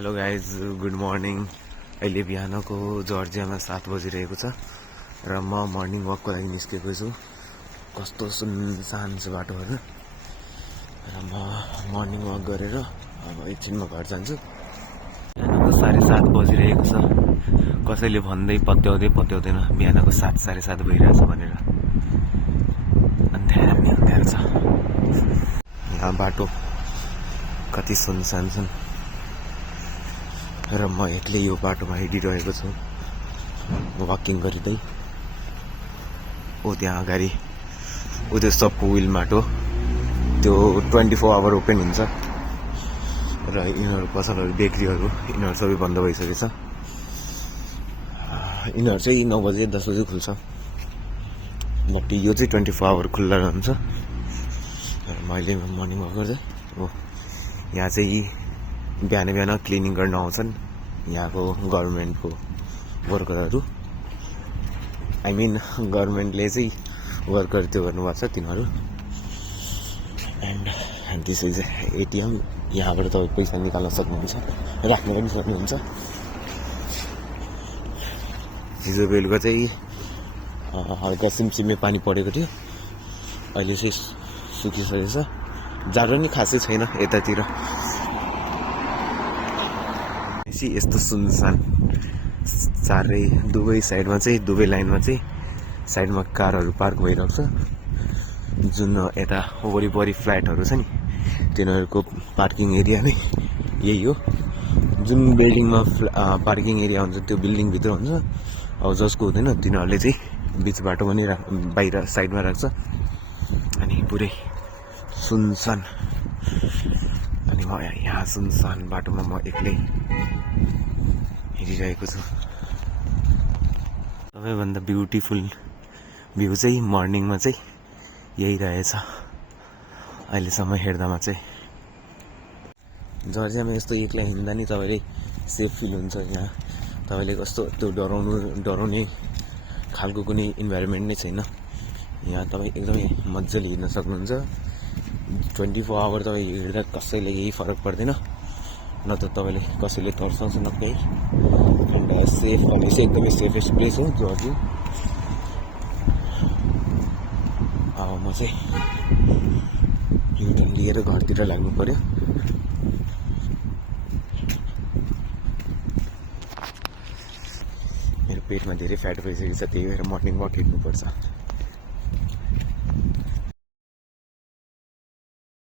Hello guys, good morning. अहिले बिहानको जर्जियामा 7 बजिरहेको छ र म मर्निङ वकको लागि निस्केको छु। कस्तो सुनसान छ बाटोहरू र म मर्निङ वक गरेर अब एकछिनमा घर जान्छु। बिहानको 7:30 बजिरहेको छ। कसैले भन्दै पत्याउँदैन बिहानको 7, 7:30 भइरहेछ भनेर। अन्ध्यारो छ। यहाँ बाटो कति सुनसान छन् र म एक्लै यो बाटोमा हिँडिरहेको छु वकिङ गर्दै। त्यहाँ अगाडि त्यो सबको विल माटो त्यो 24 आवर ओपन हुन्छ र यिनीहरू पसलहरू बेकरीहरू यिनीहरू सबै बन्द भइसकेको छ। यिनीहरू चाहिँ 9 बजे 10 बजे खुल्छ, बट यो चाहिँ 24 आवर खुल्ला रहन्छ। र मैले मर्निङ वक गर्दै यहाँ चाहिँ बिहान क्लिनिङ गर्न आउँछन् यहाँको गभर्मेन्टको वर्करहरू। आई मिन गभर्मेन्टले चाहिँ वर्कर त्यो गर्नुभएको छ तिनीहरू। And this is ATM. यहाँबाट तपाईँ पैसा निकाल्न सक्नुहुन्छ, राख्न पनि सक्नुहुन्छ। हिजो बेलुका चाहिँ हल्का सिमसिमे पानी परेको थियो, अहिले चाहिँ सुकिसकेको छ। जाडो नि खासै छैन यतातिर। यस्तो सुनसान चारै दुवै साइडमा चाहिँ दुवै लाइनमा चाहिँ साइडमा कारहरू पार्क भइरहेको छ। जुन यता वरिपरि फ्ल्याटहरू छ नि तिनीहरूको पार्किङ एरिया नै यही हो। जुन बिल्डिङमा पार्किङ एरिया हुन्छ त्यो बिल्डिङभित्र हुन्छ। अब जसको हुँदैन तिनीहरूले चाहिँ बिच बाटोमा नै बाहिर साइडमा राख्छ। अनि पुरै सुनसान। अनि म यहाँ सुनसान बाटोमा म एक्लै हिँडिरहेको छु। सबैभन्दा ब्युटिफुल भ्यू चाहिँ मर्निङमा चाहिँ यही रहेछ अहिलेसम्म हेर्दामा चाहिँ। जर्जियामा यस्तो एक्लै हिँड्दा नि तपाईँले सेफ फिल हुन्छ। यहाँ तपाईँले कस्तो त्यो डराउने खालको कुनै इन्भाइरोमेन्ट नै छैन। यहाँ तपाईँ एकदमै मजाले हिँड्न सक्नुहुन्छ। 24 आवर तपाईँ हिँड्दा कसैले यही फरक पर्दैन, न त तपाईँले कसैले तर्साउँछ न केही। एन्ड सेफ भने चाहिँ एकदमै सेफेस्ट प्लेस हो जर्जिया। अब म चाहिँ युटर्न लिएर घरतिर लाग्नु पर्यो। मेरो पेटमा धेरै फ्याट भइसकेको छ, त्यही भएर मर्निङ वक हिँड्नुपर्छ।